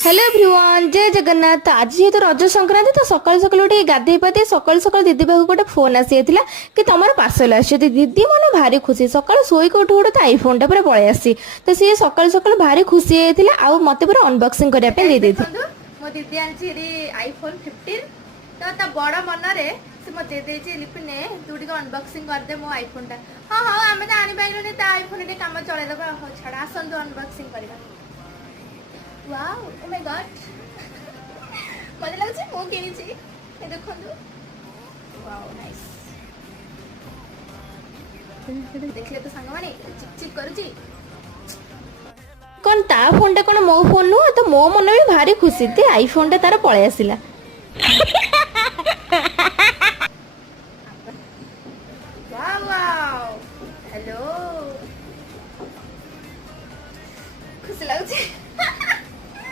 Hello everyone जय जगन्नाथ। तो आज जेहेतु रज संक्रांति तो सकाल सकाल उठे गाधे पाधे सकाल सकाल दीदी पाख गोटे फोन आसी कि तुम पार्सल आस दीदी मन भारी खुशी सकाल शोक उठू उठू तो आईफोन टा पूरा पलि आसी तो सी सकाल सकाल भारी खुशी होता और मत पूरा अनबॉक्सिंग करने दे मो दीदी आईफोन 15 तो ता बड़ मन से मत लिपिने तू टे अनबॉक्सिंग करदे मो आईफोन टा। हाँ हाँ आम तो आनी पाइलुनी ता आईफोन टे काम चलैदेबा छाड़ आसतु अनबॉक्सिंग करबा। वाओ ओ माय गॉड मजा लागछ मो किनिछि ए देखंतु। वाओ नाइस देखले तो संग माने चिक चिक करूची कौन ता फोन टा कौन मो फोन नुह तो मो मन भी भारी खुशी थे आईफोन टा तार पलि आसला।